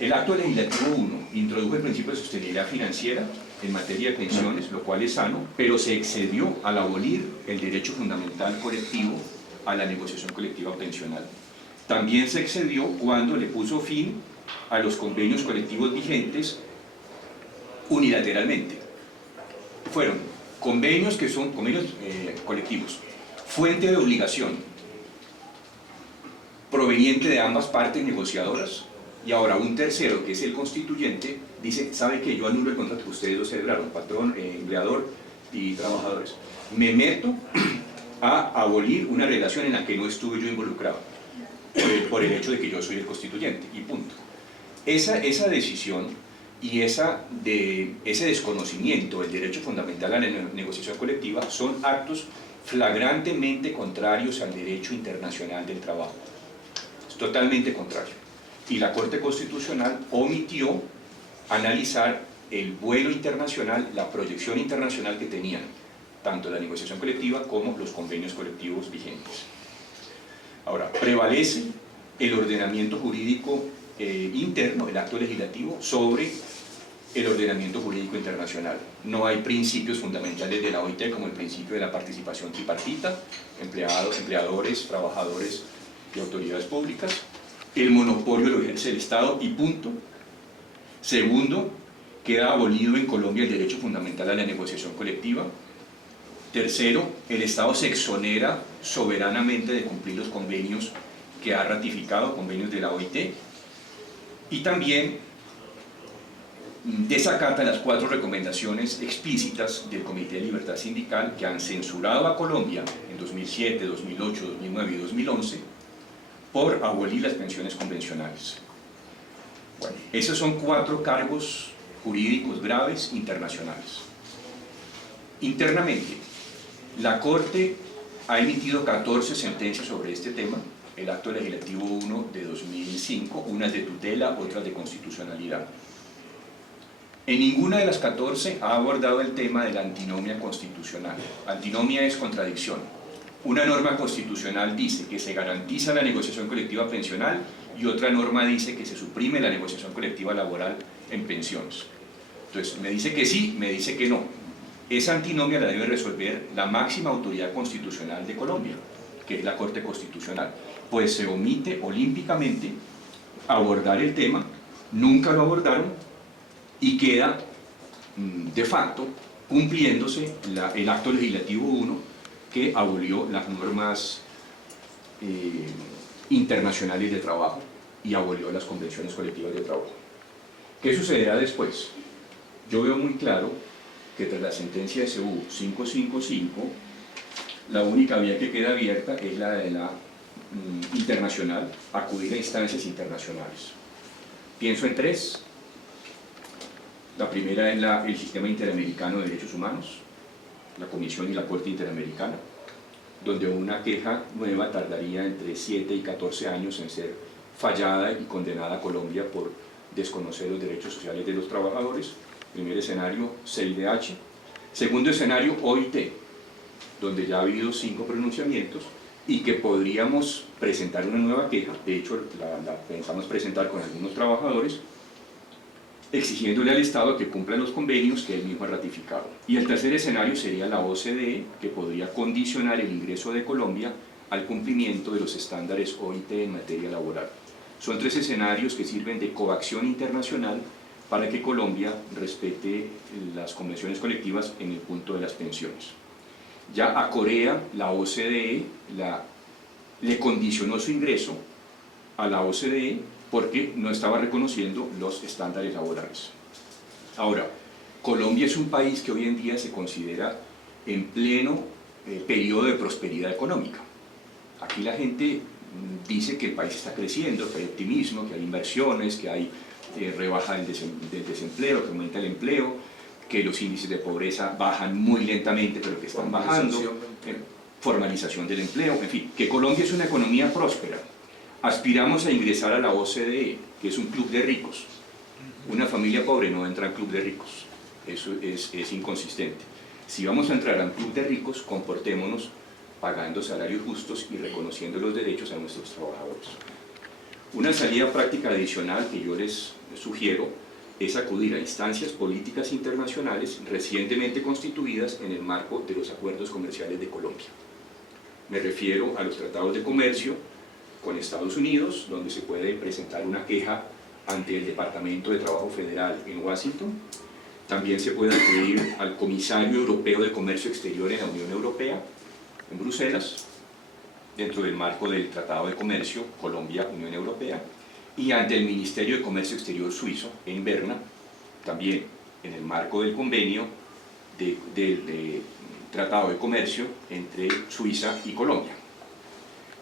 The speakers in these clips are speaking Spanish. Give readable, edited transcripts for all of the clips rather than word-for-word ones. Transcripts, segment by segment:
el acto legislativo 1 introdujo el principio de sostenibilidad financiera en materia de pensiones, lo cual es sano, pero se excedió al abolir el derecho fundamental colectivo a la negociación colectiva pensional. También se excedió cuando le puso fin a los convenios colectivos vigentes unilateralmente. Fueron convenios que son convenios colectivos, fuente de obligación, proveniente de ambas partes negociadoras, y ahora un tercero, que es el constituyente, dice, ¿sabe qué? Yo anulo el contrato que ustedes dos celebraron, patrón, empleador y trabajadores. Me meto a abolir una relación en la que no estuve yo involucrado, por el hecho de que yo soy el constituyente, y punto. Esa decisión y ese desconocimiento del derecho fundamental a la negociación colectiva son actos flagrantemente contrarios al derecho internacional del trabajo. Es totalmente contrario. Y la Corte Constitucional omitió analizar el vuelo internacional, la proyección internacional que tenían tanto la negociación colectiva como los convenios colectivos vigentes. Ahora, prevalece el ordenamiento jurídico interno, el acto legislativo, sobre el ordenamiento jurídico internacional. No hay principios fundamentales de la OIT como el principio de la participación tripartita, empleadores, trabajadores y autoridades públicas. El monopolio lo ejerce el Estado y punto. Segundo, queda abolido en Colombia el derecho fundamental a la negociación colectiva. Tercero, el Estado se exonera soberanamente de cumplir los convenios que ha ratificado, convenios de la OIT, y también desacata las 4 recomendaciones explícitas del Comité de Libertad Sindical que han censurado a Colombia en 2007, 2008, 2009 y 2011 por abolir las pensiones convencionales. Bueno, esos son 4 cargos jurídicos graves internacionales. Internamente, la Corte ha emitido 14 sentencias sobre este tema, el acto legislativo 1 de 2005, unas de tutela, otras de constitucionalidad. En ninguna de las 14 ha abordado el tema de la antinomia constitucional. Antinomia es contradicción. Una norma constitucional dice que se garantiza la negociación colectiva pensional y otra norma dice que se suprime la negociación colectiva laboral en pensiones. Entonces, me dice que sí, me dice que no. Esa antinomia la debe resolver la máxima autoridad constitucional de Colombia, que es la Corte Constitucional. Pues se omite olímpicamente abordar el tema, nunca lo abordaron, y queda de facto cumpliéndose el acto legislativo 1 que abolió las normas internacionales de trabajo y abolió las convenciones colectivas de trabajo. ¿Qué sucederá después? Yo veo muy claro que tras la sentencia de SEU 555, la única vía que queda abierta es la de la internacional, acudir a instancias internacionales. Pienso en 3. La primera es el Sistema Interamericano de Derechos Humanos, la Comisión y la Corte Interamericana, donde una queja nueva tardaría entre 7 y 14 años en ser fallada y condenada a Colombia por desconocer los derechos sociales de los trabajadores. Primer escenario, CIDH. Segundo escenario, OIT, donde ya ha habido 5 pronunciamientos y que podríamos presentar una nueva queja, de hecho la pensamos presentar con algunos trabajadores, exigiéndole al Estado que cumpla los convenios que él mismo ha ratificado. Y el tercer escenario sería la OCDE, que podría condicionar el ingreso de Colombia al cumplimiento de los estándares OIT en materia laboral. Son 3 escenarios que sirven de coacción internacional para que Colombia respete las convenciones colectivas en el punto de las pensiones. Ya a Corea, la OCDE le condicionó su ingreso a la OCDE porque no estaba reconociendo los estándares laborales. Ahora, Colombia es un país que hoy en día se considera en pleno periodo de prosperidad económica. Aquí la gente dice que el país está creciendo, que hay optimismo, que hay inversiones, que hay rebaja del desempleo, que aumenta el empleo, que los índices de pobreza bajan muy lentamente, pero que están bajando, formalización del empleo, en fin, que Colombia es una economía próspera. Aspiramos a ingresar a la OCDE, que es un club de ricos. Una familia pobre no entra al club de ricos, eso es inconsistente. Si vamos a entrar al club de ricos, comportémonos pagando salarios justos y reconociendo los derechos a nuestros trabajadores. Una salida práctica adicional que yo les sugiero es acudir a instancias políticas internacionales recientemente constituidas en el marco de los acuerdos comerciales de Colombia. Me refiero a los tratados de comercio con Estados Unidos, donde se puede presentar una queja ante el Departamento de Trabajo Federal en Washington. También se puede acudir al Comisario Europeo de Comercio Exterior en la Unión Europea, en Bruselas, dentro del marco del Tratado de Comercio Colombia-Unión Europea, y ante el Ministerio de Comercio Exterior suizo, en Berna, también en el marco del convenio del Tratado de Comercio entre Suiza y Colombia.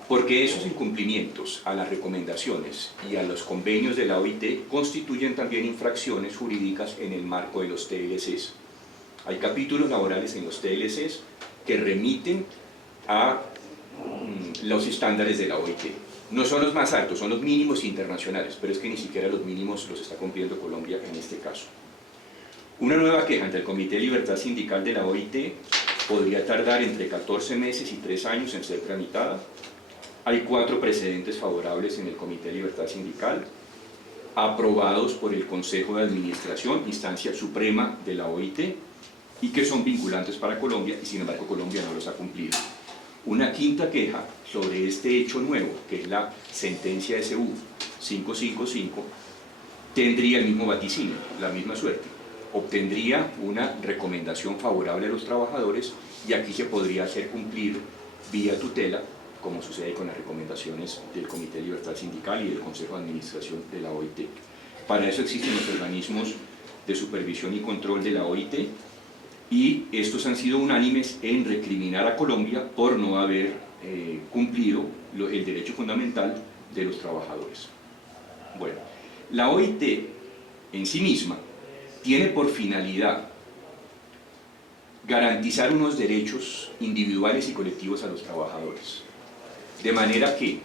Porque esos incumplimientos a las recomendaciones y a los convenios de la OIT constituyen también infracciones jurídicas en el marco de los TLCs. Hay capítulos laborales en los TLCs que remiten a los estándares de la OIT. No son los más altos, son los mínimos internacionales, pero es que ni siquiera los mínimos los está cumpliendo Colombia en este caso. Una nueva queja ante el Comité de Libertad Sindical de la OIT podría tardar entre 14 meses y 3 años en ser tramitada. Hay 4 precedentes favorables en el Comité de Libertad Sindical, aprobados por el Consejo de Administración, instancia suprema de la OIT, y que son vinculantes para Colombia, y sin embargo Colombia no los ha cumplido. Una quinta queja sobre este hecho nuevo, que es la sentencia SU 555, tendría el mismo vaticinio, la misma suerte. Obtendría una recomendación favorable a los trabajadores y aquí se podría hacer cumplir vía tutela, como sucede con las recomendaciones del Comité de Libertad Sindical y del Consejo de Administración de la OIT. Para eso existen los organismos de supervisión y control de la OIT, y estos han sido unánimes en recriminar a Colombia por no haber cumplido el derecho fundamental de los trabajadores. Bueno, la OIT en sí misma tiene por finalidad garantizar unos derechos individuales y colectivos a los trabajadores, de manera que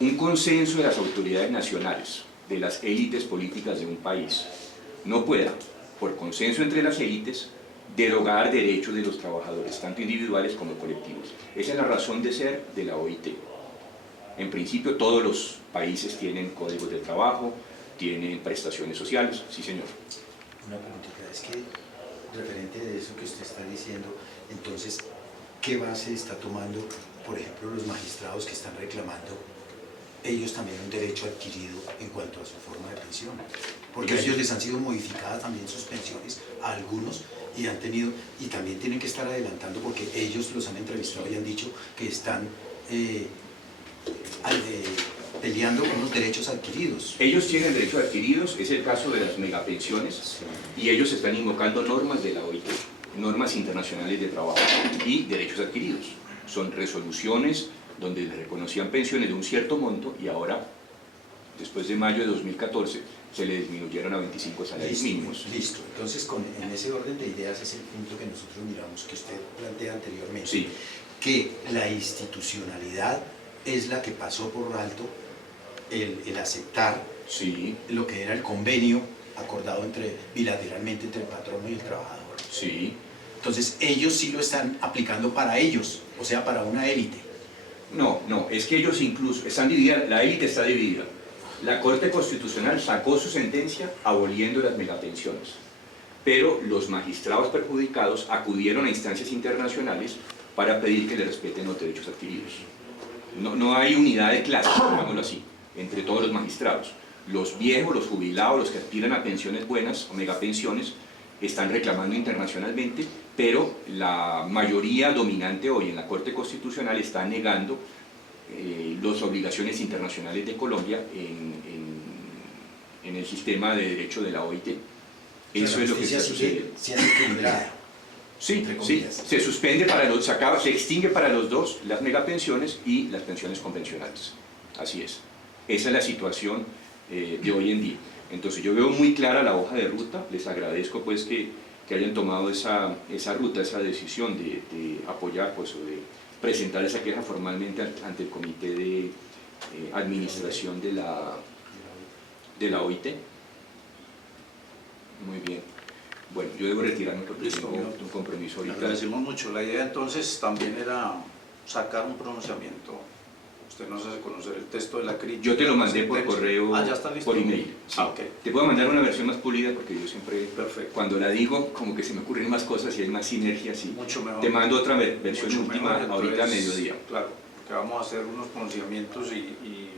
un consenso de las autoridades nacionales, de las élites políticas de un país, no pueda, por consenso entre las élites, derogar derechos de los trabajadores, tanto individuales como colectivos. Esa es la razón de ser de la OIT. En principio, todos los países tienen códigos de trabajo, tienen prestaciones sociales. Sí, señor. Una preguntita, es que referente de eso que usted está diciendo, entonces, ¿qué base está tomando, por ejemplo, los magistrados que están reclamando ellos también un derecho adquirido en cuanto a su forma de pensión? Porque a ellos les han sido modificadas también sus pensiones, a algunos, y han tenido, y también tienen que estar adelantando porque ellos los han entrevistado y han dicho que están peleando unos derechos adquiridos. Ellos tienen derechos adquiridos, es el caso de las megapensiones, y ellos están invocando normas de la OIT, normas internacionales de trabajo y derechos adquiridos. Son resoluciones donde les reconocían pensiones de un cierto monto y ahora, después de mayo de 2014, se le disminuyeron a 25 salarios mínimos. Listo, entonces en ese orden de ideas es el punto que nosotros miramos, que usted plantea anteriormente, sí, que la institucionalidad es la que pasó por alto el aceptar sí, lo que era el convenio acordado bilateralmente entre el patrono y el trabajador. Sí. Entonces ellos sí lo están aplicando para ellos, o sea, para una élite. No, es que ellos incluso están divididos, la élite está dividida. La Corte Constitucional sacó su sentencia aboliendo las megapensiones, pero los magistrados perjudicados acudieron a instancias internacionales para pedir que le respeten los derechos adquiridos. No hay unidad de clase, digámoslo así, entre todos los magistrados. Los viejos, los jubilados, los que aspiran a pensiones buenas o megapensiones, están reclamando internacionalmente, pero la mayoría dominante hoy en la Corte Constitucional está negando las obligaciones internacionales de Colombia en el sistema de derecho de la OIT. Eso es lo que está sucediendo. Sí, se suspende se extingue para los dos las megapensiones y las pensiones convencionales. Así es. Esa es la situación de hoy en día. Entonces yo veo muy clara la hoja de ruta, les agradezco pues que hayan tomado esa ruta, esa decisión de apoyar pues, o de presentar esa queja formalmente ante el Comité de Administración de la OIT. Muy bien. Bueno, yo debo retirarme porque tengo un compromiso ahorita. Agradecemos mucho. La idea entonces también era sacar un pronunciamiento Usted nos hace conocer el texto de la crítica. Yo te lo mandé por correo, Ah, ya está listo. por email. Sí. Ah, ok. Te puedo mandar una versión más pulida porque yo siempre, Perfecto. cuando la digo, como que se me ocurren más cosas y hay más sinergia. Sí. Mucho mejor. Te mando otra versión Mucho última mejor, ahorita a entonces, mediodía. Claro, que vamos a hacer unos pronunciamientos y